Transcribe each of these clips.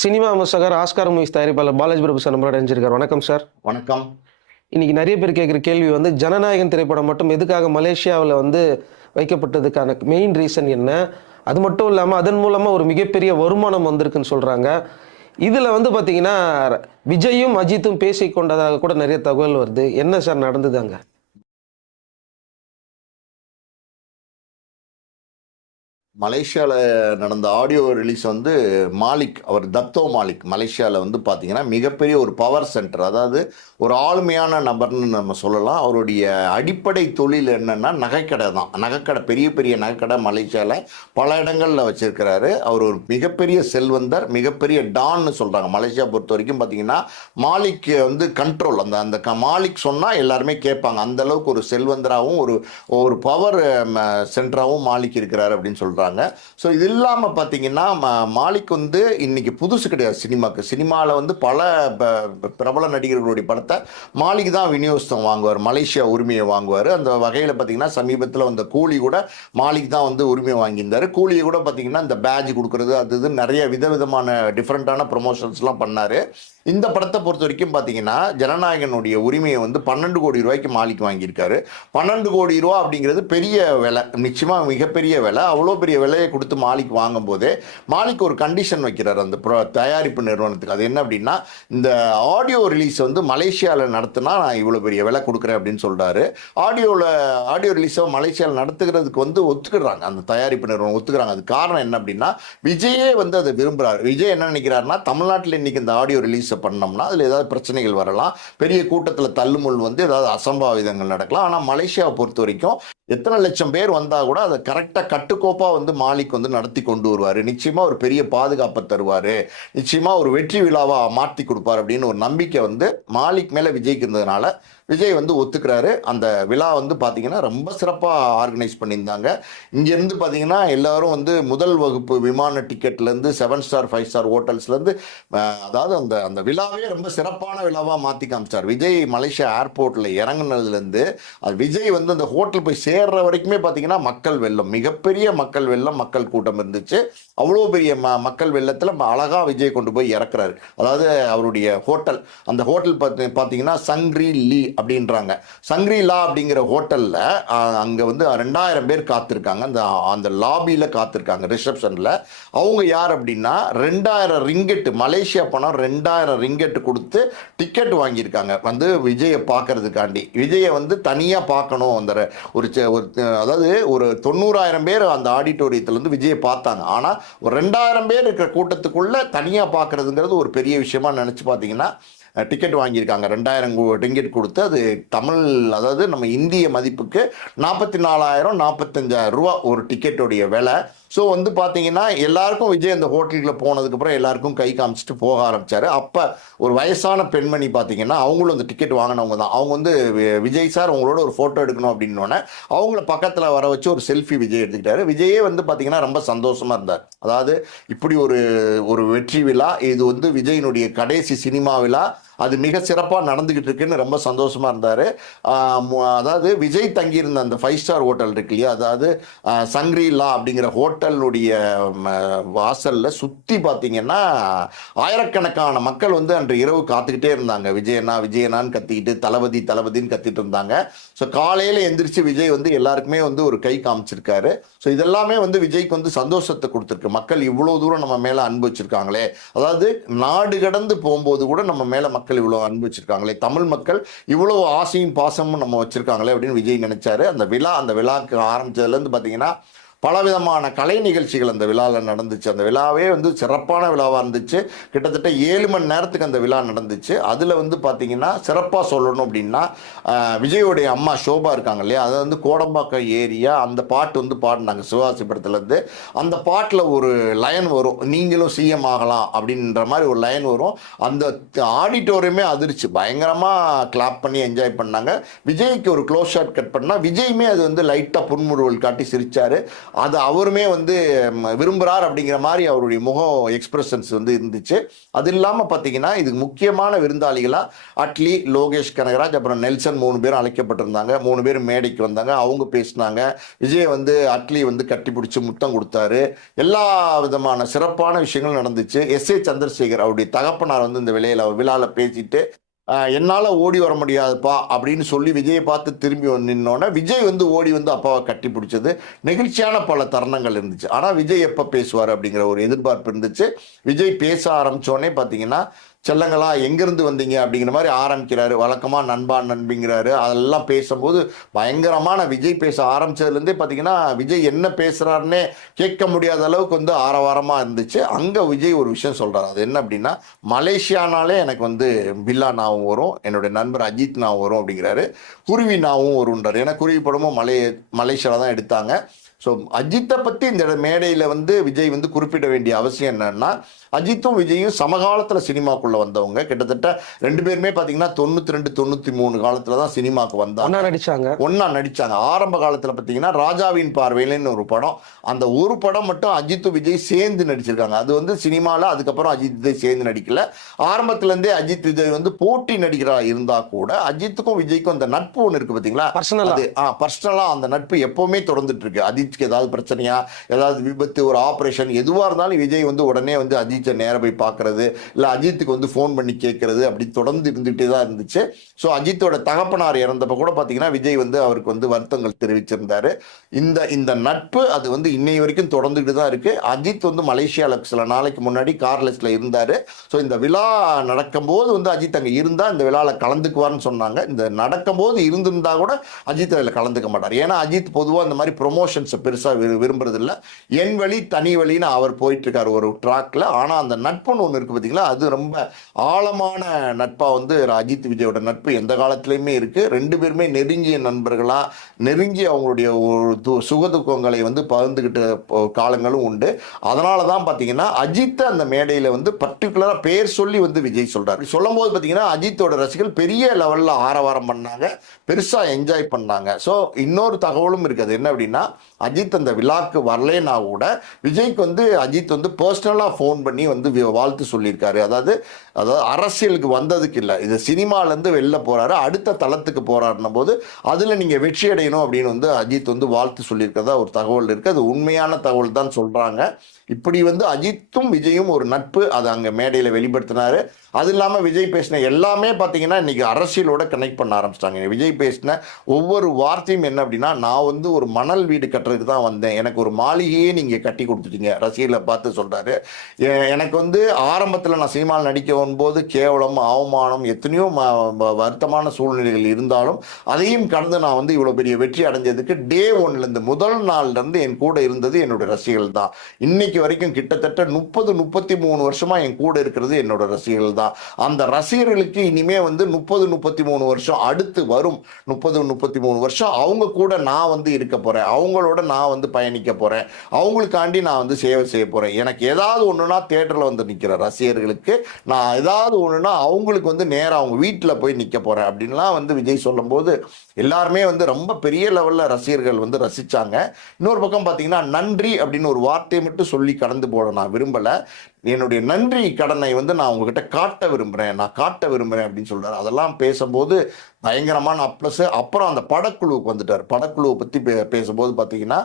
Cinema விமர்சகர் Oscar movies தயாரிப்பாளர் பாலாஜி பிரபு sir நம்மளோட இணைஞ்சிருக்கார். வணக்கம் சார். வணக்கம். இன்னைக்கு நிறைய பேர் கேட்குற கேள்வி வந்து ஜனநாயகன் திரைப்படம் மட்டும் எதுக்காக மலேசியாவில் வந்து வைக்கப்பட்டதுக்கான மெயின் ரீசன் என்ன? அது மட்டும் இல்லாமல் அதன் மூலமாக ஒரு மிகப்பெரிய வருமானம் வந்திருக்குன்னு சொல்கிறாங்க இதில் வந்து பார்த்தீங்கன்னா விஜயும் அஜித்தும் பேசிக் கொண்டதாக கூட நிறைய தகவல் வருது. என்ன சார் நடந்தது அங்க? மலேசியாவில் நடந்த ஆடியோ ரிலீஸ் வந்து மாலிக் அவர் தத்தோ மாலிக் மலேசியாவில் வந்து பார்த்தீங்கன்னா மிகப்பெரிய ஒரு பவர் சென்டர் அதாவது ஒரு ஆளுமையான நபர்னு நம்ம சொல்லலாம். அவருடைய அடிப்படை தொழில் என்னென்னா நகைக்கடை தான். நகைக்கடை பெரிய பெரிய நகைக்கடை மலேசியாவில் பல இடங்களில் வச்சுருக்கிறாரு. அவர் ஒரு மிகப்பெரிய செல்வந்தர் மிகப்பெரிய டான்னு சொல்கிறாங்க மலேசியா பொறுத்த வரைக்கும் பார்த்தீங்கன்னா மாலிக் வந்து கண்ட்ரோல் அந்த அந்த க- மாலிக் சொன்னால் எல்லாருமே கேட்பாங்க. அந்த அளவுக்கு ஒரு செல்வந்தராகவும் ஒரு ஒரு பவர் சென்டராகவும் மாலிக் இருக்கிறாரு அப்படின்னு சொல்கிறாங்க ஸோ இது இல்லாமல் பார்த்தீங்கன்னா மாலிக் வந்து இன்னைக்கு புதுசு கிடையாது சினிமாக்கு. சினிமாவில் வந்து பல ப- பிரபல நடிகர்களுடைய படத்தை மாலிக் தான் விநியோகம் வாங்குவார். மலேசியா உரிமையை வாங்குவார். அந்த வகையில் பார்த்தீங்கன்னா சமீபத்தில் வந்த கூலி கூட மாலிக் தான் வந்து உரிமையை வாங்கியிருந்தார். கூலியை கூட பார்த்தீங்கன்னா இந்த பேட்ஜ் கொடுக்குறது அது இது நிறைய விதவிதமான டிஃப்ரெண்ட்டான ப்ரொமோஷன்ஸ்லாம் பண்ணார். இந்த படத்தை பொறுத்த வரைக்கும் பார்த்தீங்கன்னா ஜனநாயகனுடைய உரிமையை வந்து பன்னெண்டு கோடி ரூபாய்க்கு மாலிக் வாங்கியிருக்காரு. பன்னெண்டு கோடி ரூபா அப்படிங்கிறது பெரிய விலை. நிச்சயமாக மிகப்பெரிய விலை. அவ்வளோ பெரிய விலையை கொடுத்து மாலிக் வாங்கும் போதே மாலிக் ஒரு கண்டிஷன் வைக்கிறார் அந்த ப்ரோ தயாரிப்பு நிறுவனத்துக்கு. அது என்ன அப்படின்னா இந்த ஆடியோ ரிலீஸ் வந்து மலேசியாவில் நடத்தினா நான் இவ்வளோ பெரிய விலை கொடுக்குறேன் அப்படின்னு சொல்கிறாரு ஆடியோவில் ஆடியோ ரிலீஸை மலேசியாவில் நடத்துகிறதுக்கு வந்து ஒத்துக்கிறாங்க. அந்த தயாரிப்பு நிறுவனம் ஒத்துக்கிறாங்க. அது காரணம் என்ன அப்படின்னா விஜயே வந்து அதை விரும்புகிறார் விஜய் என்ன நினைக்கிறாருன்னா தமிழ்நாட்டில் இன்னைக்கு இந்த ஆடியோ ரிலீஸை பண்ணோம்னா அதில் ஏதாவது பிரச்சனைகள் வரலாம். பெரிய கூட்டத்தில் தள்ளுமுள் வந்து ஏதாவது அசம்பாவிதங்கள் நடக்கலாம். ஆனால் மலேசியாவை பொறுத்த வரைக்கும் எத்தனை லட்சம் பேர் வந்தால் கூட அதை கரெக்டாக கட்டுக்கோப்பாக வந்து மாலிக் வந்து நடத்தி கொண்டு வருவார். நிச்சயமாக ஒரு பெரிய பாதுகாப்பை தருவார். நிச்சயமாக ஒரு வெற்றி விழாவாக மாற்றி கொடுப்பார் அப்படின்னு ஒரு நம்பிக்கை வந்து மாலிக் மேலே விஜய்க்கு இருந்ததுனால விஜய் வந்து ஒத்துக்கிறாரு. அந்த விழா வந்து பார்த்தீங்கன்னா ரொம்ப சிறப்பாக ஆர்கனைஸ் பண்ணியிருந்தாங்க. இங்கேருந்து பார்த்தீங்கன்னா எல்லாரும் வந்து முதல் வகுப்பு விமான டிக்கெட்லேருந்து செவன் ஸ்டார் ஃபைவ் ஸ்டார் ஹோட்டல்ஸ்லேருந்து அதாவது அந்த அந்த விழாவே ரொம்ப சிறப்பான விழாவாக மாற்றி காமிச்சார். விஜய் மலேசியா ஏர்போர்ட்டில் இறங்குனதுலேருந்து அது விஜய் வந்து அந்த ஹோட்டல் போய் சேர்ற வரைக்குமே பார்த்தீங்கன்னா மக்கள் வெள்ளம். மிகப்பெரிய மக்கள் வெள்ளம் மக்கள் கூட்டம் இருந்துச்சு. அவ்வளோ பெரிய ம மக்கள் வெள்ளத்தில் அழகாக விஜய் கொண்டு போய் இறக்குறாரு. அதாவது அவருடைய ஹோட்டல் அந்த ஹோட்டல் பார்த்து பார்த்தீங்கன்னா சங்க்ரி லீ அப்படின்றாங்க. சங்க்ரிலா அப்படிங்கிற ஹோட்டலில் அங்கே வந்து ரெண்டாயிரம் பேர் காத்திருக்காங்க. அந்த அந்த லாபியில் காத்திருக்காங்க ரிசப்ஷனில். அவங்க யார் அப்படின்னா ரெண்டாயிரம் ரிங்கெட்டு மலேசியா பணம் ரெண்டாயிரம் ரிங்கெட்டு கொடுத்து டிக்கெட் வாங்கியிருக்காங்க. வந்து விஜயை பார்க்கறதுக்காண்டி. விஜயை வந்து தனியாக பார்க்கணும். அந்த ஒரு அதாவது ஒரு தொண்ணூறாயிரம் பேர் அந்த ஆடிட்டோரியத்தில் வந்து விஜயை பார்த்தாங்க. ஆனால் ஒரு ரெண்டாயிரம் பேர் இருக்கிற கூட்டத்துக்குள்ளே தனியாக பார்க்கறதுங்கிறது ஒரு பெரிய விஷயமா நினச்சி பார்த்தீங்கன்னா டிக்கெட் வாங்கியிருக்காங்க. ரெண்டாயிரம் டிக்கெட் கொடுத்து அது தமிழ் அதாவது நம்ம இந்திய மதிப்புக்கு நாற்பத்தி நாலாயிரம் நாற்பத்தஞ்சாயிரம் ரூபா ஒரு டிக்கெட்டுடைய விலை. ஸோ வந்து பார்த்தீங்கன்னா எல்லாருக்கும் விஜய் அந்த ஹோட்டலுக்குள்ள போனதுக்கப்புறம் எல்லாருக்கும் கை காமிச்சிட்டு போக ஆரம்பித்தார் அப்போ ஒரு வயசான பெண்மணி பார்த்தீங்கன்னா அவங்களும் அந்த டிக்கெட் வாங்கினவங்க தான். அவங்க வந்து விஜய் சார் உங்களோட ஒரு ஃபோட்டோ எடுக்கணும் அப்படின்னோடனே அவங்கள பக்கத்தில் வர வச்சு ஒரு செல்ஃபி விஜய் எடுத்துக்கிட்டாரு. விஜயே வந்து பார்த்தீங்கன்னா ரொம்ப சந்தோஷமாக இருந்தார். அதாவது இப்படி ஒரு ஒரு வெற்றி விழா இது வந்து விஜயினுடைய கடைசி சினிமா விழா. அது மிக சிறப்பாக நடந்துக்கிட்டு இருக்குன்னு ரொம்ப சந்தோஷமாக இருந்தார். அதாவது விஜய் தங்கியிருந்த அந்த ஃபைவ் ஸ்டார் ஹோட்டல் இருக்கு இல்லையா? அதாவது சங்க்ரீலா அப்படிங்கிற ஹோட்டலுடைய வாசலில் சுற்றி பார்த்தீங்கன்னா ஆயிரக்கணக்கான மக்கள் வந்து அன்று இரவு காத்துக்கிட்டே இருந்தாங்க. விஜயனா விஜயனான்னு கத்திக்கிட்டு தளபதி தளபதின்னு கத்திட்டு இருந்தாங்க. ஸோ காலையில் எந்திரிச்சு விஜய் வந்து எல்லாருக்குமே வந்து ஒரு கை காமிச்சிருக்காரு. ஸோ இதெல்லாமே வந்து விஜய்க்கு வந்து சந்தோஷத்தை கொடுத்துருக்கு. மக்கள் இவ்வளோ தூரம் நம்ம மேலே அனுபவிச்சிருக்காங்களே அதாவது நாடு கடந்து போகும்போது கூட நம்ம மேலே மக்கள் இவ்வளோ அன்பு வச்சிருக்காங்களே தமிழ் மக்கள் இவ்வளோ ஆசையும் பாசமும் நம்ம வச்சிருக்காங்களே அப்படின்னு விஜய் நினைச்சாரு. அந்த விழா அந்த விழாக்கு ஆரம்பிச்சதுலேருந்து பார்த்தீங்கன்னா பலவிதமான கலை நிகழ்ச்சிகள் அந்த விழாவில் நடந்துச்சு. அந்த விழாவே வந்து சிறப்பான விழாவாக இருந்துச்சு. கிட்டத்தட்ட ஏழு மணி நேரத்துக்கு அந்த விழா நடந்துச்சு. அதில் வந்து பார்த்தீங்கன்னா சிறப்பாக சொல்லணும் அப்படின்னா விஜயோடைய அம்மா ஷோபா இருக்காங்க இல்லையா? அதை வந்து கோடம்பாக்கம் ஏரியா அந்த பாட்டு வந்து பாடினாங்க. சிவகாசி படத்துலேருந்து அந்த பாட்டில் ஒரு லைன் வரும். நீங்களும் சிஎம் ஆகலாம் அப்படின்ற மாதிரி ஒரு லைன் வரும். அந்த ஆடிட்டோரியமே அதிர்ச்சி. பயங்கரமாக கிளாப் பண்ணி என்ஜாய் பண்ணாங்க. விஜய்க்கு ஒரு க்ளோஸ் ஷாட் கட் பண்ணால் விஜயுமே அது வந்து லைட்டாக புன்முறுவல் காட்டி சிரித்தார் அது அவருமே வந்து விரும்புகிறார் அப்படிங்கிற மாதிரி அவருடைய முகம் எக்ஸ்பிரஷன்ஸ் வந்து இருந்துச்சு. அது இல்லாமல் பார்த்தீங்கன்னா இதுக்கு முக்கியமான விருந்தாளிகளாக அட்லி லோகேஷ் கனகராஜ் அப்புறம் நெல்சன் மூணு பேரும் அழைக்கப்பட்டிருந்தாங்க. மூணு பேர் மேடைக்கு வந்தாங்க. அவங்க பேசினாங்க. விஜய் வந்து அட்லி வந்து கட்டி பிடிச்சி முத்தம் கொடுத்தாரு. எல்லா விதமான சிறப்பான விஷயங்களும் நடந்துச்சு. எஸ் ஏ சந்திரசேகர் அவருடைய தகப்பனார் வந்து இந்த விலையில் விழாவில் பேசிட்டு என்னால் ஓடி வர முடியாதுப்பா அப்படின்னு சொல்லி விஜயை பார்த்து திரும்பி வந்து நின்னோடனே விஜய் வந்து ஓடி வந்து அப்பாவை கட்டி பிடிச்சது. நெகிழ்ச்சியான பல தருணங்கள் இருந்துச்சு. ஆனால் விஜய் எப்போ பேசுவார் அப்படிங்கிற ஒரு எதிர்பார்ப்பு இருந்துச்சு. விஜய் பேச ஆரம்பித்தோடனே பார்த்தீங்கன்னா செல்லங்களா எங்கேருந்து வந்தீங்க? அப்படிங்கிற மாதிரி ஆரம்பிக்கிறாரு. வழக்கமாக நண்பா நண்பிங்கிறாரு. அதெல்லாம் பேசும்போது பயங்கரமான விஜய் பேச ஆரம்பிச்சதுலேருந்தே பார்த்தீங்கன்னா விஜய் என்ன பேசுகிறாருன்னே கேட்க முடியாத அளவுக்கு வந்து ஆரவாரமாக இருந்துச்சு. அங்கே விஜய் ஒரு விஷயம் சொல்கிறார் அது என்ன அப்படின்னா மலேசியானாலே எனக்கு வந்து பில்லா நாவும் வரும். என்னுடைய நண்பர் அஜித் நாவும் வரும் அப்படிங்கிறாரு. குருவி நாவும் வரும்ன்றார். ஏன்னா குருவி படமும் மலை மலேசியாவில் தான் எடுத்தாங்க. ஸோ அஜித்தை பற்றி இந்த மேடையில் வந்து விஜய் வந்து குறிப்பிட வேண்டிய அவசியம் என்னன்னா அஜித்தும் விஜயும் சமகாலத்தில் சினிமாக்குள்ளே வந்தவங்க. கிட்டத்தட்ட ரெண்டு பேருமே பார்த்தீங்கன்னா தொண்ணூற்றி ரெண்டு தொண்ணூற்றி மூணு காலத்தில் தான் சினிமாவுக்கு வந்தாங்க. ஒன்னா நடிச்சாங்க. ஒன்றா நடித்தாங்க ஆரம்ப காலத்தில் பார்த்தீங்கன்னா ராஜாவின் பார்வையிலன்னு ஒரு படம். அந்த ஒரு படம் மட்டும் அஜித்தும் விஜய் சேர்ந்து நடிச்சிருக்காங்க. அது வந்து சினிமாவில் அதுக்கப்புறம் அஜித் விஜய் சேர்ந்து நடிக்கல. ஆரம்பத்துலேருந்தே அஜித் விஜய் வந்து போட்டி நடிகரா இருந்தால் கூட அஜித்துக்கும் விஜய்க்கும் அந்த நட்பு ஒன்று இருக்குது பார்த்தீங்களா பர்சனலா அது ஆ பர்சனலாக அந்த நட்பு எப்போவுமே தொடர்ந்துட்டு இருக்கு. அஜித்துக்கு ஏதாவது பிரச்சனையா ஏதாவது விபத்து ஒரு ஆப்ரேஷன் எதுவாக இருந்தாலும் விஜய் வந்து உடனே வந்து அஜித்தை நேராக போய் பார்க்கறது இல்லை அஜித்துக்கு வந்து ஃபோன் பண்ணி கேட்கறது அப்படி தொடர்ந்து இருந்துகிட்டே தான் இருந்துச்சு. ஸோ அஜித்தோட தகப்பனார் இறந்தப்போ கூட பார்த்தீங்கன்னா விஜய் வந்து அவருக்கு வந்து வருத்தங்கள் தெரிவிச்சிருந்தார். இந்த இந்த நட்பு அது வந்து இன்னை வரைக்கும் தொடர்ந்துகிட்டு தான் இருக்கு. அஜித் வந்து மலேசியாவில் சில நாளைக்கு முன்னாடி கார்லெஸில் இருந்தார். ஸோ இந்த விழா நடக்கும்போது வந்து அஜித் அங்கே இருந்தால் இந்த விழாவில் கலந்துக்குவார்னு சொன்னாங்க. இந்த நடக்கும்போது இருந்திருந்தா கூட அஜித் அதில் கலந்துக்க மாட்டார். ஏன்னா அஜித் பொதுவாக இந்த மாதிரி ப்ரொமோஷன்ஸ் பெருசாக விரும்புறதில்ல. என் வழி தனி வழின்னு அவர் போயிட்டுருக்கார் ஒரு ட்ராக்ல. ஆனால் அந்த நட்புன்னு ஒன்று இருக்குது பார்த்தீங்களா அது ரொம்ப ஆழமான நட்பாக வந்து அஜித் விஜயோட நட்பு எந்த காலத்துலையுமே இருக்குது ரெண்டு பேருமே நெருங்கிய நண்பர்களாக நெருங்கி அவங்களுடைய ஒரு து- சுகதுக்கங்களை வந்து பகிர்ந்துக்கிட்ட காலங்களும் உண்டு. அதனால தான் பார்த்தீங்கன்னா அஜித்தை அந்த மேடையில் வந்து பர்டிகுலராக பேர் சொல்லி வந்து விஜய் சொல்கிறார் சொல்லும் போது பார்த்தீங்கன்னா அஜித்தோட ரசிகர்கள் பெரிய லெவலில் ஆரவாரம் பண்ணாங்க. பெருசாக என்ஜாய் பண்ணாங்க. ஸோ இன்னொரு தகவலும் இருக்குது என்ன அப்படின்னா அஜித் அந்த விழாக்கு வரலேனா கூட விஜய்க்கு வந்து அஜித் வந்து பர்சனலாக ஃபோன் பண்ணி வந்து வாழ்த்து சொல்லியிருக்காரு. அதாவது அதாவது அரசியலுக்கு வந்ததுக்கு இல்லை. இது சினிமாலேருந்து வெளில போகிறாரு அடுத்த தளத்துக்கு போகிறாருன்னும் போது அதில் நீங்கள் வெற்றி அடையணும் அப்படின்னு வந்து அஜித் வந்து வாழ்த்து சொல்லியிருக்கிறதா ஒரு தகவல் இருக்குது அது உண்மையான தகவல் தான் சொல்கிறாங்க இப்படி வந்து அஜித்தும் விஜயும் ஒரு நட்பு அதை அங்கே மேடையில் வெளிப்படுத்தினார். அது இல்லாமல் விஜய் பேசின எல்லாமே பார்த்தீங்கன்னா இன்றைக்கி அரசியலோட கனெக்ட் பண்ண ஆரம்பிச்சிட்டாங்க. விஜய் பேசின ஒவ்வொரு வார்த்தையும் என்ன அப்படின்னா நான் வந்து ஒரு மணல் வீடு கட்டுறதுக்கு தான் வந்தேன். எனக்கு ஒரு மாளிகையே நீங்கள் கட்டி கொடுத்துட்டீங்க. ரசிகர்களை பார்த்து சொல்கிறாரு எனக்கு வந்து ஆரம்பத்தில் நான் சினிமாவில் நடிக்க வரும்போது கேவலம் அவமானம் எத்தனையோ ம- வருத்தமான சூழ்நிலைகள் இருந்தாலும் அதையும் கடந்து நான் வந்து இவ்வளோ பெரிய வெற்றி அடைஞ்சதுக்கு டே ஒன்லேருந்து முதல் நாள்லேருந்து என் கூட இருந்தது என்னோட ரசிகர்கள் தான். இன்னைக்கு வரைக்கும் கிட்டத்தட்ட முப்பது முப்பத்தி மூணு வருஷமாக என் கூட இருக்கிறது என்னோட ரசிகர்கள் தான். அந்த ரசிகர்களுக்கு இனிமே வந்து முப்பது முப்பத்தி மூணு வருஷம் அடுத்து வரும். முப்பது முப்பத்தி மூணு வருஷம் அவங்க கூட நான் வந்து இருக்க போகிறேன் அவங்களோட நான் வந்து பயணிக்க போகிறேன் அவங்களுக்காண்டி நான் வந்து சேவை செய்ய போகிறேன் எனக்கு ஏதாவது ஒன்றுனா தேட்டரில் வந்து நிற்கிற ரசிகர்களுக்கு நான் ஏதாவது ஒன்றுனா அவங்களுக்கு வந்து நேராக அவங்க வீட்டில் போய் நிற்க போகிறேன் அப்படின்லாம் வந்து விஜய் சொல்லும்போது எல்லாருமே வந்து ரொம்ப பெரிய லெவலில் ரசிகர்கள் வந்து ரசித்தாங்க இன்னொரு பக்கம் பார்த்தீங்கன்னா நன்றி அப்படின்னு ஒரு வார்த்தையை மட்டும் சொல்லி கடந்து போட நான் விரும்பலை. என்னுடைய நன்றி கடனை வந்து நான் உங்ககிட்ட காட்ட விரும்புகிறேன் நான் காட்ட விரும்புகிறேன் அப்படின்னு சொல்கிறார் அதெல்லாம் பேசும்போது பயங்கரமான அப்ளஸ் அப்புறம் அந்த படக்குழுவுக்கு வந்துட்டார். படக்குழுவை பற்றி பே பேசும்போது பார்த்தீங்கன்னா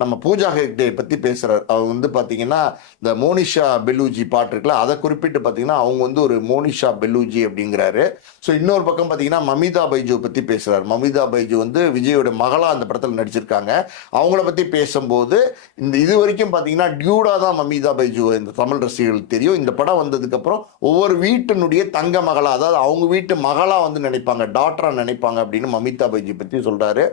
நம்ம பூஜா ஹெக்டே பற்றி பேசுகிறார் அவர் வந்து பார்த்தீங்கன்னா இந்த மோனிஷா பெல்லூஜி பாட்டு இருக்குல்ல அதை குறிப்பிட்டு பார்த்தீங்கன்னா அவங்க வந்து ஒரு மோனிஷா பெல்லூஜி அப்படிங்கிறாரு. ஸோ இன்னொரு பக்கம் பார்த்தீங்கன்னா மமிதா பைஜு பற்றி பேசுகிறார் மமிதா பைஜு வந்து விஜயோட மகளா அந்த படத்தில் நடிச்சிருக்காங்க. அவங்கள பற்றி பேசும்போது இந்த இது வரைக்கும் பார்த்தீங்கன்னா டியூடா தான் மமிதா பைஜு இந்த தமிழ் ரசிகர்களுக்கு தெரியும். இந்த படம் வந்ததுக்கப்புறம் ஒவ்வொரு வீட்டினுடைய தங்க மகளாக அதாவது அவங்க வீட்டு மகளாக வந்து நினைப்பாங்க டாக்டராக நினைப்பாங்க அப்படின்னு மமிதா பைஜி பற்றி சொல்கிறாரு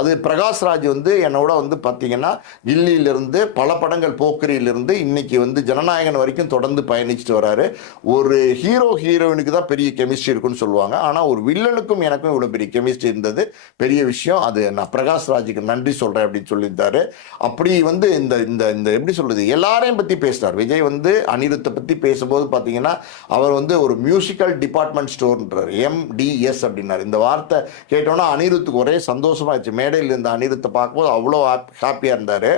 அது பிரகாஷ்ராஜ் வந்து என்னோட வந்து பார்த்தீங்கன்னா கில்லியிலிருந்து பல படங்கள் போக்குரியிலிருந்து இன்னைக்கு வந்து ஜனநாயகன் வரைக்கும் தொடர்ந்து பயணிச்சுட்டு வராரு. ஒரு ஹீரோ ஹீரோயினுக்கு தான் பெரிய கெமிஸ்ட்ரி இருக்குன்னு சொல்லுவாங்க. ஆனால் ஒரு வில்லனுக்கும் எனக்கும் இவ்வளோ பெரிய கெமிஸ்ட்ரி இருந்தது. பெரிய விஷயம். அது நான் பிரகாஷ்ராஜுக்கு நன்றி சொல்கிறேன் அப்படின்னு சொல்லியிருந்தாரு. அப்படி வந்து இந்த இந்த இந்த எப்படி சொல்கிறது எல்லாரையும் பற்றி பேசினார். விஜய் வந்து அனிருத்தை பற்றி பேசும்போது பார்த்தீங்கன்னா அவர் வந்து ஒரு மியூசிக்கல் டிபார்ட்மெண்ட் ஸ்டோர்ன்றார். எம்டிஎஸ் அப்படின்னாரு. இந்த வார்த்தை கேட்டோன்னா அனிருத்துக்கு ஒரே சந்தோஷமாயிடுச்சு மேடையில் இருந்த அனிருத்தை பார்க்கும்போது அவ்வளோ ஹாப்பியாக இருந்தார்.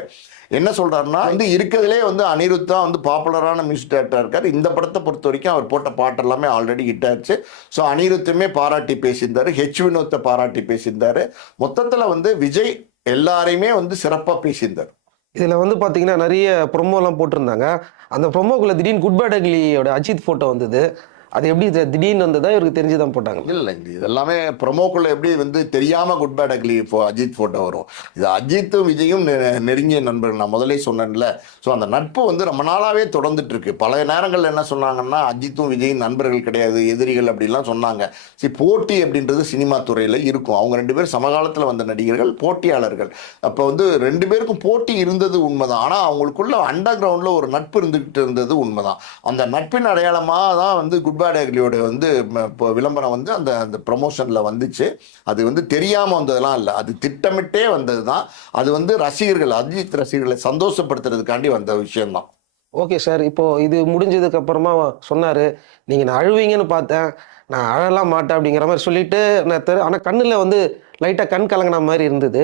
என்ன சொல்கிறாருன்னா வந்து இருக்கிறதுலே வந்து அனிருத் தான் வந்து பாப்புலரான மியூசிக் டேரக்டராக இருக்கார். இந்த படத்தை பொறுத்த வரைக்கும் அவர் போட்ட பாட்டு எல்லாமே ஆல்ரெடி ஹிட் ஆச்சு. ஸோ அனிருத்துமே பாராட்டி பேசியிருந்தார். ஹெச் வினோத்தை பாராட்டி பேசியிருந்தாரு. மொத்தத்தில் வந்து விஜய் எல்லாரையுமே வந்து சிறப்பாக பேசியிருந்தார். இதில் வந்து பார்த்தீங்கன்னா நிறைய ப்ரொமோலாம் போட்டிருந்தாங்க. அந்த ப்ரொமோக்குள்ள திடீர்னு குட் பேட் அக்லியோட அஜித் ஃபோட்டோ வந்தது. அது எப்படி இது திடீர்னு வந்ததா இவருக்கு தெரிஞ்சு தான் போட்டாங்க? இல்லை இது எல்லாமே ப்ரொமோக்குள்ள எப்படி வந்து தெரியாம குட் பேட் அக்லி ஃபோ அஜித் போட்டோ வரும். இது அஜித்தும் விஜயும் நெ- நெருங்கிய நண்பர்கள். நான் முதலே சொன்னேன்ல. ஸோ அந்த நட்பு வந்து ரொம்ப நாளாவே தொடர்ந்துட்டு இருக்கு பல நேரங்கள்ல என்ன சொன்னாங்கன்னா அஜித்தும் விஜயும் நண்பர்கள் கிடையாது எதிரிகள் அப்படிலாம் சொன்னாங்க. சரி போட்டி அப்படின்றது சினிமா துறையில இருக்கும். அவங்க ரெண்டு பேரும் சமகாலத்தில் வந்த நடிகர்கள் போட்டியாளர்கள். அப்போ வந்து ரெண்டு பேருக்கும் போட்டி இருந்தது உண்மைதான். ஆனால் அவங்களுக்குள்ள அண்டர் கிரவுண்டில் ஒரு நட்பு இருந்துகிட்டு இருந்தது உண்மைதான். அந்த நட்பின் அடையாளமாக தான் வந்து குட் பேட் அக்லியோட வந்து இப்போ விளம்பரம் வந்து அந்த அந்த ப்ரொமோஷனில் வந்துச்சு. அது வந்து தெரியாமல் வந்ததெல்லாம் இல்லை. அது திட்டமிட்டே வந்தது தான் அது வந்து ரசிகர்கள் அஜித் ரசிகர்களை சந்தோஷப்படுத்துறதுக்காண்டி வந்த விஷயம்தான். Okay sir. இப்போ இது முடிஞ்சதுக்கு அப்புறமா சொன்னார் நீங்கள் நான் அழுவீங்கன்னு பார்த்தேன். நான் அழலாம் மாட்டேன் அப்படிங்கிற மாதிரி சொல்லிட்டு நான் தெரு ஆனால் கண்ணில் வந்து லைட்டாக கண் கலங்கின மாதிரி இருந்தது.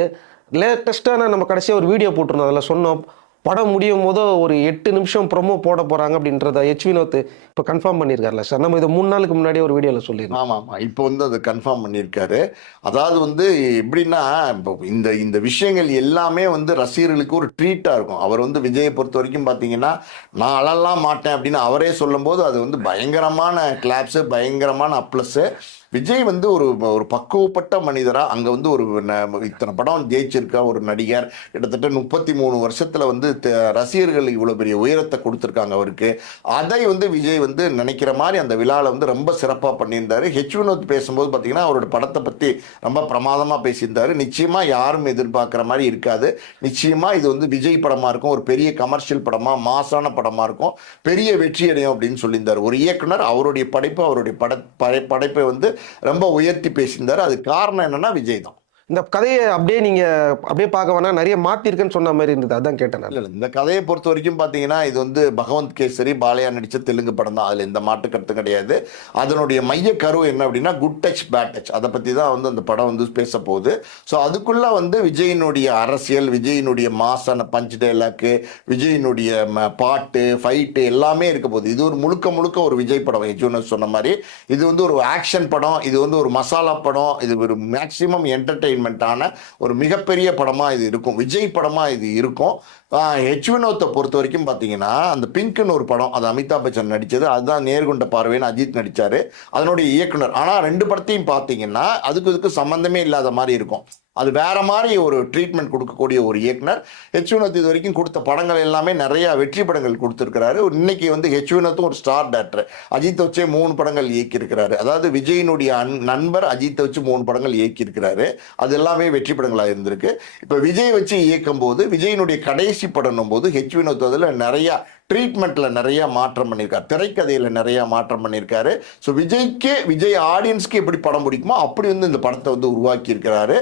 லேட்டஸ்ட்டாக நான் நம்ம கடைசியாக ஒரு வீடியோ போட்டிருந்தோம். அதில் சொன்னோம் படம் முடியும் போது ஒரு எட்டு நிமிஷம் ப்ரொமோ போட போறாங்க அப்படின்றத ஹெச் வினோத் இப்போ கன்ஃபார்ம் பண்ணியிருக்காருல்ல சார்? நம்ம இதை மூணு நாளுக்கு முன்னாடி ஒரு வீடியோவில் சொல்லியிருக்கோம் ஆமாம் ஆமாம். இப்போ வந்து அதை கன்ஃபார்ம் பண்ணியிருக்காரு. அதாவது வந்து எப்படின்னா இப்போ இந்த இந்த விஷயங்கள் எல்லாமே வந்து ரசிகர்களுக்கு ஒரு ட்ரீட்டாக இருக்கும். அவர் வந்து விஜயை பொறுத்த வரைக்கும் பார்த்தீங்கன்னா நான் அழலாம் மாட்டேன் அப்படின்னு அவரே சொல்லும்போது அது வந்து பயங்கரமான கிளாப்ஸு பயங்கரமான அப்ளஸ்ஸு விஜய் வந்து ஒரு ஒரு பக்குவப்பட்ட மனிதராக அங்கே வந்து ஒரு ந- இத்தனை படம் ஜெயிச்சிருக்கா ஒரு நடிகர் கிட்டத்தட்ட முப்பத்தி மூணு வருஷத்தில் வந்து ரசிகர்கள் இவ்வளோ பெரிய உயரத்தை கொடுத்துருக்காங்க அவருக்கு. அதை வந்து விஜய் வந்து நினைக்கிற மாதிரி அந்த விழாவில் வந்து ரொம்ப சிறப்பாக பண்ணியிருந்தாரு. ஹெச் வினோத் பேசும்போது பார்த்தீங்கன்னா அவரோட படத்தை பற்றி ரொம்ப பிரமாதமாக பேசியிருந்தாரு. நிச்சயமாக யாரும் எதிர்பார்க்குற மாதிரி இருக்காது. நிச்சயமாக இது வந்து விஜய் படமாக இருக்கும் ஒரு பெரிய கமர்ஷியல் படமாக மாசான படமாக இருக்கும். பெரிய வெற்றி அடையும் அப்படின்னு சொல்லியிருந்தார். ஒரு இயக்குனர் அவருடைய படைப்பு அவருடைய பட படைப்பை வந்து ரொம்ப உயர்த்தி பேசியிருந்தார். அது காரணம் என்னன்னா விஜய் தான். இந்த கதையை அப்படியே நீங்க அப்படியே பார்க்க வேணா நிறைய மாத்திருக்குன்னு சொன்ன மாதிரி இருந்தது. அதான் கேட்டேன் இந்த கதையை பொறுத்த வரைக்கும் பார்த்தீங்கன்னா இது வந்து பகவந்த் கேசரி பாலையா நடிச்ச தெலுங்கு படம் தான். அதில் எந்த மாட்டு கருத்து கிடையாது. அதனுடைய மைய கரு என்ன அப்படின்னா குட் டச் பேட் டச் அதை பற்றி தான் வந்து அந்த படம் வந்து பேச போகுது ஸோ அதுக்குள்ள வந்து விஜயினுடைய அரசியல் விஜயினுடைய மாசான பஞ்ச் டைலாக்கு விஜயினுடைய ம- பாட்டு ஃபைட்டு எல்லாமே இருக்க போகுது. இது ஒரு முழுக்க முழுக்க ஒரு விஜய் படம். எஜுனஸ் சொன்ன மாதிரி. இது வந்து ஒரு ஆக்ஷன் படம். இது வந்து ஒரு மசாலா படம். இது ஒரு மேக்சிமம் என்டர்டெயின்மெண்ட்டான ஒரு மிகப்பெரிய படமாக இது இருக்கும். விஜய் படமாக இது இருக்கும். ஹெச் வினோத்தை பொறுத்த வரைக்கும் பார்த்தீங்கன்னா அந்த பிங்க்னு ஒரு படம் அது அமிதாப் பச்சன் நடித்தது அதுதான் நேர்கொண்ட பார்வைன்னு அஜித் நடித்தார் அதனுடைய இயக்குனர். ஆனால் ரெண்டு படத்தையும் பார்த்தீங்கன்னா அதுக்கு இதுக்கு சம்மந்தமே இல்லாத மாதிரி இருக்கும். அது வேற மாதிரி ஒரு ட்ரீட்மெண்ட் கொடுக்கக்கூடிய ஒரு இயக்குனர். ஹெச் வினோத் இது வரைக்கும் கொடுத்த படங்கள் எல்லாமே நிறைய வெற்றி படங்கள் கொடுத்துருக்கிறாரு. இன்னைக்கு வந்து ஹெச் வினோத்தும் ஒரு ஸ்டார் டேரக்டர் அஜித் வச்சே மூணு படங்கள் இயக்கியிருக்கிறாரு. அதாவது விஜயினுடைய அன் நண்பர் அஜித்தை வச்சு மூணு படங்கள் இயக்கியிருக்கிறாரு. அது எல்லாமே வெற்றி படங்களாக இருந்திருக்கு. இப்போ விஜய் வச்சு இயக்கும் போது விஜயினுடைய கடைசி படம் போது ஹெச் வினோத் அதில் நிறையா ட்ரீட்மெண்ட்ல நிறைய மாற்றம் பண்ணியிருக்காரு. திரைக்கதையில நிறைய மாற்றம் பண்ணியிருக்காரு. ஸோ விஜய்க்கு விஜய் ஆடியன்ஸ்க்கு எப்படி படம் பிடிக்குமோ அப்படி வந்து இந்த படத்தை வந்து உருவாக்கி இருக்கிறாரு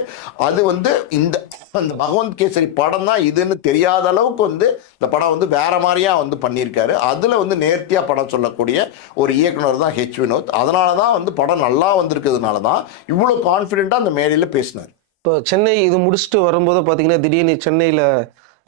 அது வந்து இந்த அந்த பகவந்த் கேசரி படம் தான் இதுன்னு தெரியாத அளவுக்கு வந்து இந்த படம் வந்து வேற மாதிரியா வந்து பண்ணியிருக்காரு. அதுல வந்து நேர்த்தியா படம் சொல்லக்கூடிய ஒரு இயக்குனர் தான் ஹெச் வினோத். அதனால தான் வந்து படம் நல்லா வந்திருக்கிறதுனால தான் இவ்வளோ கான்ஃபிடென்ட்டாக அந்த மேடையில் பேசினார். இப்போ சென்னை இது முடிச்சுட்டு வரும்போது பார்த்தீங்கன்னா திடீர்னு சென்னையில்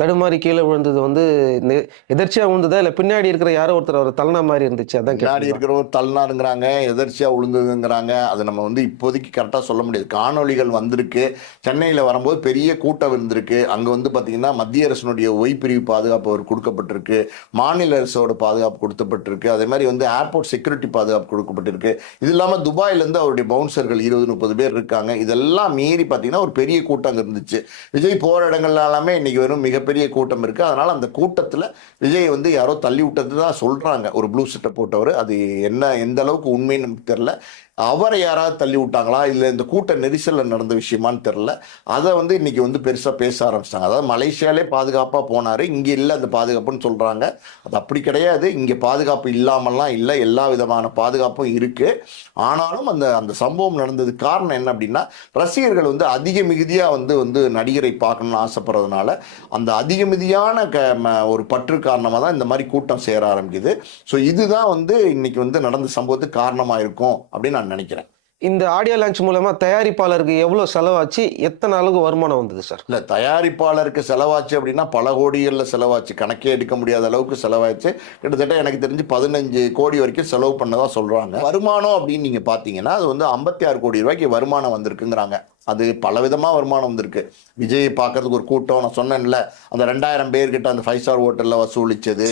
தடுமாறி கீழே விழுந்தது வந்து நெ- எதர்ச்சியா விழுந்ததா? இல்லை பின்னாடி இருக்கிற யாரோ ஒருத்தர் அவர் தள்ளன மாதிரி இருந்துச்சு? அதான் பின்னாடி இருக்கிறவர் தள்ளினாருங்கிறாங்க எதர்ச்சியா விழுந்ததுங்கிறாங்க. அது நம்ம வந்து இப்போதைக்கு கரெக்டாக சொல்ல முடியாது. காணொளிகள் வந்திருக்கு. சென்னையில் வரும்போது பெரிய கூட்டம் இருந்திருக்கு. அங்கே வந்து பார்த்தீங்கன்னா மத்திய அரசினுடைய ஒய் பிரிவு பாதுகாப்பு அவர் கொடுக்கப்பட்டிருக்கு. மாநில அரசோட பாதுகாப்பு கொடுக்கப்பட்டிருக்கு. அதே மாதிரி வந்து ஏர்போர்ட் செக்யூரிட்டி பாதுகாப்பு கொடுக்கப்பட்டிருக்கு. இது இல்லாமல் துபாயிலேருந்து அவருடைய பவுன்சர்கள் இருபது முப்பது பேர் இருக்காங்க. இதெல்லாம் மீறி பார்த்தீங்கன்னா ஒரு பெரிய கூட்டம் இருந்துச்சு. விஜய் போகிற இடங்கள்ல எல்லாமே இன்னைக்கு வெறும் மிகப்பெரிய கூட்டம் இருக்கு. அதனால அந்த கூட்டத்தில் விஜய் வந்து யாரோ தள்ளி விட்டது தான் சொல்றாங்க. ஒரு ப்ளூ சட்டை போட்டவர். அது என்ன எந்த அளவுக்கு உண்மைன்னு நமக்கு தெரியல. அவரை யாராவது தள்ளி விட்டாங்களா? இல்லை இந்த கூட்ட நெரிசலில் நடந்த விஷயமான்னு தெரில அதை வந்து இன்றைக்கி வந்து பெருசாக பேச ஆரம்பிச்சிட்டாங்க. அதாவது மலேசியாலே பாதுகாப்பாக போனார். இங்கே இல்லை அந்த பாதுகாப்புன்னு சொல்கிறாங்க அது அப்படி கிடையாது. இங்கே பாதுகாப்பு இல்லாமல்லாம் இல்லை. எல்லா விதமான பாதுகாப்பும் இருக்குது ஆனாலும் அந்த அந்த சம்பவம் நடந்தது காரணம் என்ன அப்படின்னா ரசிகர்கள் வந்து அதிக மிகுதியாக வந்து வந்து நடிகரை பார்க்கணும்னு ஆசைப்படுறதுனால அந்த அதிக மிகுதியான க ம- ஒரு பற்று காரணமாக தான் இந்த மாதிரி கூட்டம் சேர ஆரம்பிக்குது. ஸோ இதுதான் வந்து இன்றைக்கி வந்து நடந்த சம்பவத்துக்கு காரணமாக இருக்கும் அப்படின்னு நான் நினைக்கிறேன். இந்த ஆடியோ லான்ச் மூலமா தயாரிப்பாளருக்கு எவ்வளவு செலவாச்சு? எத்தனை அளவுக்கு வருமானம் வந்தது சார் இல்லை தயாரிப்பாளருக்கு செலவாச்சு அப்படின்னா பல கோடிகளில் செலவாச்சு. கணக்கே எடுக்க முடியாத அளவுக்கு செலவாச்சு கிட்டத்தட்ட எனக்கு தெரிஞ்சு பதினஞ்சு கோடி வரைக்கும் செலவு பண்ணதா சொல்கிறாங்க வருமானம் அப்படின்னு நீங்கள் பார்த்தீங்கன்னா அது வந்து ஐம்பத்தி ஆறு கோடி ரூபாய்க்கு வருமானம் வந்திருக்குங்கிறாங்க. அது பலவிதமாக வருமானம் வந்திருக்கு. விஜய் பார்க்கறதுக்கு ஒரு கூட்டம் நான் சொன்னேன்ல அந்த ரெண்டாயிரம் பேர்கிட்ட அந்த ஃபைவ் ஸ்டார் ஹோட்டலில் வசூலிச்சது.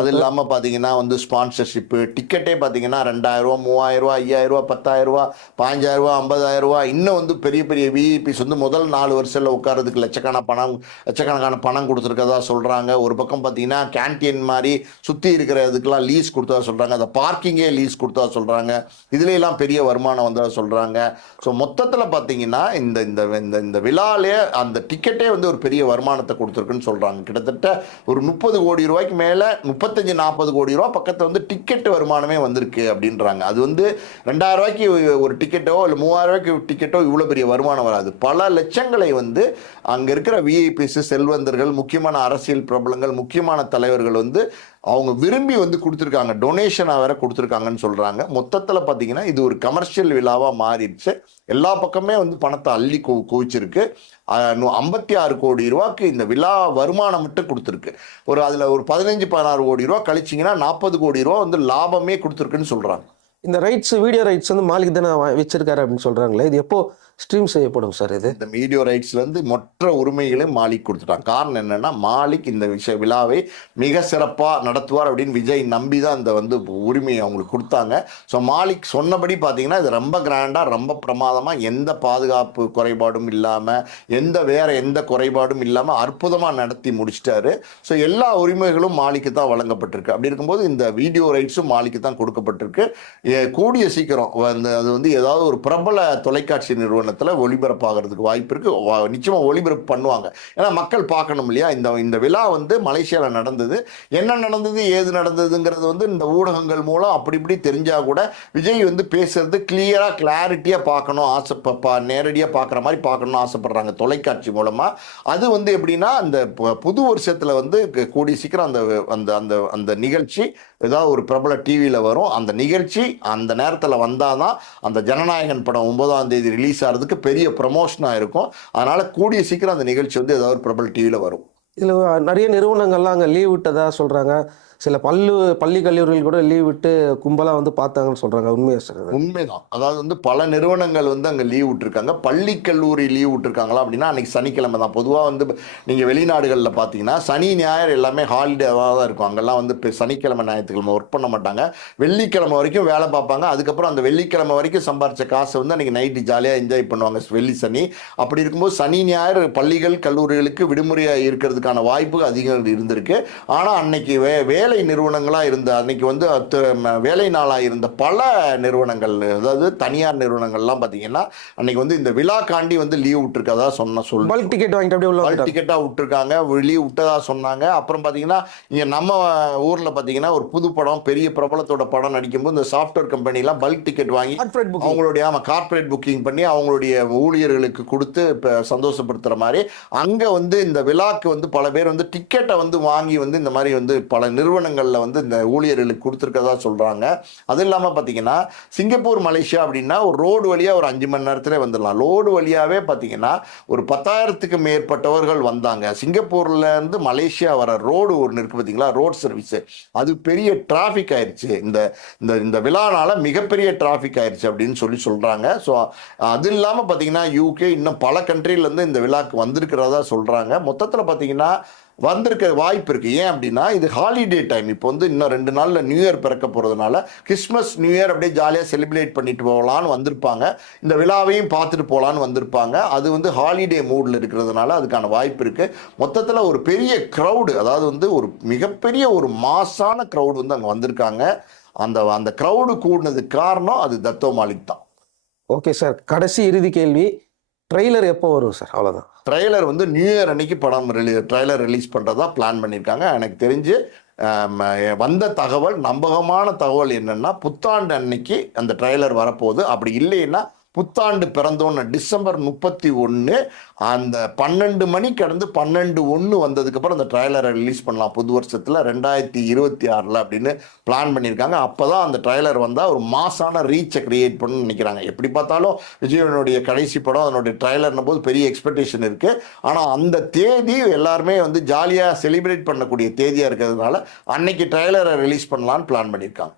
அது இல்லாமல் பார்த்தீங்கன்னா வந்து ஸ்பான்சர்ஷிப்பு டிக்கெட்டே பார்த்தீங்கன்னா பத்தாயிரம் ரூபா பாஞ்சாயிரம் ரூபா ஐம்பதாயிரம் ரூபா. இன்னும் வந்து பெரிய பெரிய விஐபிஸ் வந்து முதல் நாலு வருஷத்தில் உட்காரதுக்கு லட்சக்கணக்கான பணம் லட்சக்கணக்கான பணம் கொடுத்துருக்கதா சொல்கிறாங்க ஒரு பக்கம் பார்த்தீங்கன்னா கேன்டீன் மாதிரி சுற்றி இருக்கிற இதுக்கெல்லாம் லீஸ் கொடுத்ததா சொல்கிறாங்க அந்த பார்க்கிங்கே லீஸ் கொடுத்ததா சொல்கிறாங்க இதுல எல்லாம் பெரிய வருமானம் வந்ததா சொல்கிறாங்க ஸோ மொத்தத்தில் பார்த்தீங்கன்னா இந்த இந்த இந்த இந்த விழாலே அந்த டிக்கெட்டே வந்து ஒரு பெரிய வருமானத்தை கொடுத்துருக்குன்னு சொல்கிறாங்க கிட்டத்தட்ட ஒரு முப்பது கோடி ரூபாய்க்கு மேலே முப்பத்தஞ்சு நாற்பது கோடி ரூபா பக்கத்தில் வந்து டிக்கெட் வருமானமே வந்திருக்கு அப்படின்றாங்க. அது வந்து ரெண்டாயிரம் ரூபாய்க்கு ஒரு டிக்கெட்டோ இல்லை மூவாயிரம் ரூபாய்க்கு டிக்கெட்டோ இவ்வளோ பெரிய வருமானம் வராது. பல லட்சங்களை வந்து அங்கே இருக்கிற விஐபிஸ் செல்வந்தர்கள் முக்கியமான அரசியல் பிரபலங்கள் முக்கியமான தலைவர்கள் வந்து அவங்க விரும்பி வந்து கொடுத்துருக்காங்க. டொனேஷனாக வேற கொடுத்துருக்காங்கன்னு சொல்கிறாங்க மொத்தத்தில் பார்த்தீங்கன்னா இது ஒரு கமர்ஷியல் விழாவாக மாறிடுச்சு. எல்லா பக்கமே வந்து பணத்தை அள்ளி கு குவிச்சிருக்கு. ஐம்பத்தி ஆறு கோடி ரூபாய்க்கு இந்த விழா வருமானம் மட்டும் கொடுத்துருக்கு. ஒரு அதில் ஒரு பதினஞ்சு பதினாறு கோடி ரூபா கழிச்சிங்கன்னா நாற்பது கோடி ரூபா வந்து லாபமே கொடுத்துருக்குன்னு சொல்கிறாங்க இந்த ரைட்ஸ் வீடியோ ரைட்ஸ் வந்து மாலிக் தானே வச்சிருக்காரு அப்படின்னு சொல்றாங்களே இது எப்போ ஸ்ட்ரீம் செய்யப்படும் சார் இது? இந்த வீடியோ ரைட்ஸ்ல இருந்து மற்ற உரிமைகளை மாலிக் கொடுத்துட்டான். காரணம் என்னன்னா மாலிக் இந்த விஷய விழாவை மிக சிறப்பாக நடத்துவார் அப்படின்னு விஜய் நம்பி தான் இந்த வந்து உரிமையை அவங்களுக்கு கொடுத்தாங்க. ஸோ மாலிக் சொன்னபடி பார்த்தீங்கன்னா இது ரொம்ப கிராண்டாக ரொம்ப பிரமாதமாக எந்த பாதுகாப்பு குறைபாடும் இல்லாமல் எந்த வேற எந்த குறைபாடும் இல்லாமல் அற்புதமாக நடத்தி முடிச்சிட்டாரு. ஸோ எல்லா உரிமைகளும் மாலிக்கு தான் வழங்கப்பட்டிருக்கு. அப்படி இருக்கும்போது இந்த வீடியோ ரைட்ஸும் மாலிக்கு தான் கொடுக்கப்பட்டிருக்கு. கூடிய சீக்கிரம் அந்த அது வந்து ஏதாவது ஒரு பிரபல தொலைக்காட்சி நிறுவனத்தில் ஒளிபரப்பாகிறதுக்கு வாய்ப்பு இருக்குது நிச்சயமாக ஒளிபரப்பு பண்ணுவாங்க. ஏன்னா மக்கள் பார்க்கணும் இல்லையா? இந்த இந்த விழா வந்து மலேசியாவில் நடந்தது. என்ன நடந்தது ஏது நடந்ததுங்கிறது வந்து இந்த ஊடகங்கள் மூலம் அப்படி இப்படி தெரிஞ்சால் கூட விஜய் வந்து பேசுறது கிளியராக கிளாரிட்டியாக பார்க்கணும். ஆசைப்பா நேரடியாக பார்க்குற மாதிரி பார்க்கணும்னு ஆசைப்படுறாங்க தொலைக்காட்சி மூலமாக அது வந்து எப்படின்னா அந்த புது வருஷத்தில் வந்து கூடிய சீக்கிரம் அந்த அந்த அந்த அந்த நிகழ்ச்சி ஏதாவது ஒரு பிரபல டிவியில் வரும். அந்த நிகழ்ச்சி அந்த நேரத்தில் வந்தால் தான் அந்த ஜனநாயகன் படம் ஒன்பதாம் தேதி ரிலீஸ் ஆகிறதுக்கு பெரிய ப்ரமோஷனாக இருக்கும். அதனால் கூடிய சீக்கிரம் அந்த நிகழ்ச்சி வந்து ஏதாவது ஒரு பிரபல டிவியில் வரும். இதில் நிறைய நிறுவனங்கள்லாம் அங்கே லீவ் விட்டதாக சொல்கிறாங்க சில பல்லு பள்ளி கல்லூரிகள் கூட லீவ் விட்டு கும்பலா வந்து பார்த்தாங்கன்னு சொல்றாங்க. உண்மையா சார் உண்மைதான். அதாவது வந்து பல நிறுவனங்கள் வந்து அங்கே லீவ் விட்டுருக்காங்க. பள்ளி கல்லூரி லீவ் விட்டுருக்காங்களா அப்படின்னா அன்னைக்கு சனிக்கிழமை தான். பொதுவாக வந்து நீங்கள் வெளிநாடுகளில் பார்த்தீங்கன்னா சனி ஞாயிறு எல்லாமே ஹாலிடேவாக தான் இருக்கும். அங்கெல்லாம் வந்து சனிக்கிழமை ஞாயிற்றுக்கிழமை ஒர்க் பண்ண மாட்டாங்க. வெள்ளிக்கிழமை வரைக்கும் வேலை பார்ப்பாங்க. அதுக்கப்புறம் அந்த வெள்ளிக்கிழமை வரைக்கும் சம்பாரிச்ச காசை வந்து அன்னைக்கு நைட்டு ஜாலியாக என்ஜாய் பண்ணுவாங்க வெள்ளி சனி. அப்படி இருக்கும்போது சனி ஞாயிறு பள்ளிகள் கல்லூரிகளுக்கு விடுமுறையாக இருக்கிறதுக்கான வாய்ப்பு அதிகம் இருந்திருக்கு. ஆனால் அன்னைக்கு வே வேலை நிறுவனங்களாக இருந்த அன்னைக்கு வந்து வேலை நாளாக இருந்த பல நிறுவனங்கள் அதாவது தனியார் நிறுவனங்கள்லாம் பார்த்தீங்கன்னா அன்னைக்கு வந்து இந்த விழாக்காண்டி வந்து லீவ் விட்டுருக்கதா சொன்ன சொல் பல்க் டிக்கெட் வாங்கிட்டு அப்படியே உள்ள பல். டிக்கெட்டாக விட்டுருக்காங்க லீவ் விட்டதா சொன்னாங்க அப்புறம் பார்த்தீங்கன்னா இங்கே நம்ம ஊரில் பார்த்தீங்கன்னா ஒரு புது படம் பெரிய பிரபலத்தோட படம் நடிக்கும்போது இந்த சாஃப்ட்வேர் கம்பெனிலாம் பல்க் டிக்கெட் வாங்கி. அவங்களுடைய ஆமாம் கார்ப்பரேட் புக்கிங் பண்ணி அவங்களுடைய ஊழியர்களுக்கு கொடுத்து இப்போ சந்தோஷப்படுத்துகிற மாதிரி அங்கே வந்து இந்த விழாக்கு வந்து பல பேர் வந்து டிக்கெட்டை வந்து வாங்கி வந்து இந்த மாதிரி வந்து பல நிறுவனங்களில் வந்து இந்த ஊழியர்களுக்கு கொடுத்துருக்கதா சொல்கிறாங்க அது இல்லாமல் பார்த்தீங்கன்னா சிங்கப்பூர் மலேசியா அப்படின்னா ஒரு ரோடு வழியாக ஒரு அஞ்சு மணி நேரத்தில் வந்துடலாம். ரோடு வழியாகவே பார்த்தீங்கன்னா ஒரு பத்தாயிரத்துக்கு மேற்பட்டவர்கள் வந்தாங்க. சிங்கப்பூர்லேருந்து மலேசியா வர ரோடு ஒன்று இருக்குது பார்த்தீங்களா ரோட் சர்வீஸு. அது பெரிய டிராஃபிக் ஆயிடுச்சு இந்த இந்த இந்த விழானால மிகப்பெரிய டிராஃபிக் ஆயிடுச்சு அப்படின்னு சொல்லி சொல்கிறாங்க ஸோ அது இல்லாமல் பார்த்தீங்கன்னா யூகே இன்னும் பல கண்ட்ரிலேருந்து இந்த விழாக்கு வந்திருக்கிறதா சொல்கிறாங்க மொத்தத்தில் பார்த்தீங்கன்னா வந்திருக்க வாய்ப்பு இருக்கு. ஏன் அப்படின்னா இது ஹாலிடே டைம் இப்போ வந்து இன்னும் ரெண்டு நாள்ல நியூ இயர் பிறக்க போறதுனால கிறிஸ்மஸ் நியூ இயர் அப்படியே ஜாலியாக செலிப்ரேட் பண்ணிட்டு போகலான்னு வந்திருப்பாங்க. இந்த விழாவையும் பார்த்துட்டு போகலான்னு வந்திருப்பாங்க. அது வந்து ஹாலிடே மூடில் இருக்கிறதுனால அதுக்கான வாய்ப்பு இருக்கு. மொத்தத்தில் ஒரு பெரிய க்ரௌடு அதாவது வந்து ஒரு மிகப்பெரிய ஒரு மாசான க்ரௌடு வந்து அங்கே வந்திருக்காங்க. அந்த அந்த க்ரௌடு கூடினதுக்கு காரணம் அது தத்தோ மாலிக் தான். ஓகே சார் கடைசி இறுதி கேள்வி. ட்ரெய்லர் எப்போ வரும் சார் அவ்வளோதான் ட்ரைலர் வந்து நியூ இயர் அன்னைக்கு படம் ரிலீ ட்ரைலர் ரிலீஸ் பண்ணுறதா பிளான் பண்ணியிருக்காங்க எனக்கு தெரிஞ்சு வந்த தகவல் நம்பகமான தகவல் என்னென்னா புத்தாண்டு அன்னைக்கு அந்த ட்ரைலர் வரப்போகுது. அப்படி இல்லைன்னா புத்தாண்டு பிறந்தோன்னு டிசம்பர் முப்பத்தி ஒன்று அந்த பன்னெண்டு மணி கடந்து பன்னெண்டு ஒன்று வந்ததுக்கப்புறம் அந்த ட்ரைலரை ரிலீஸ் பண்ணலாம். புது வருஷத்தில் ரெண்டாயிரத்தி இருபத்தி ஆறில் அப்படின்னு பிளான் பண்ணியிருக்காங்க. அப்போ தான் அந்த ட்ரைலர் வந்தால் ஒரு மாசான ரீச்சை கிரியேட் பண்ணணும்னு நினைக்கிறாங்க. எப்படி பார்த்தாலும் விஜயனுடைய கடைசி படம் அதனுடைய ட்ரைலர்னும் போது பெரிய எக்ஸ்பெக்டேஷன் இருக்குது ஆனால் அந்த தேதி எல்லாருமே வந்து ஜாலியாக செலிப்ரேட் பண்ணக்கூடிய தேதியாக இருக்கிறதுனால அன்னைக்கு ட்ரைலரை ரிலீஸ் பண்ணலான்னு பிளான் பண்ணியிருக்காங்க.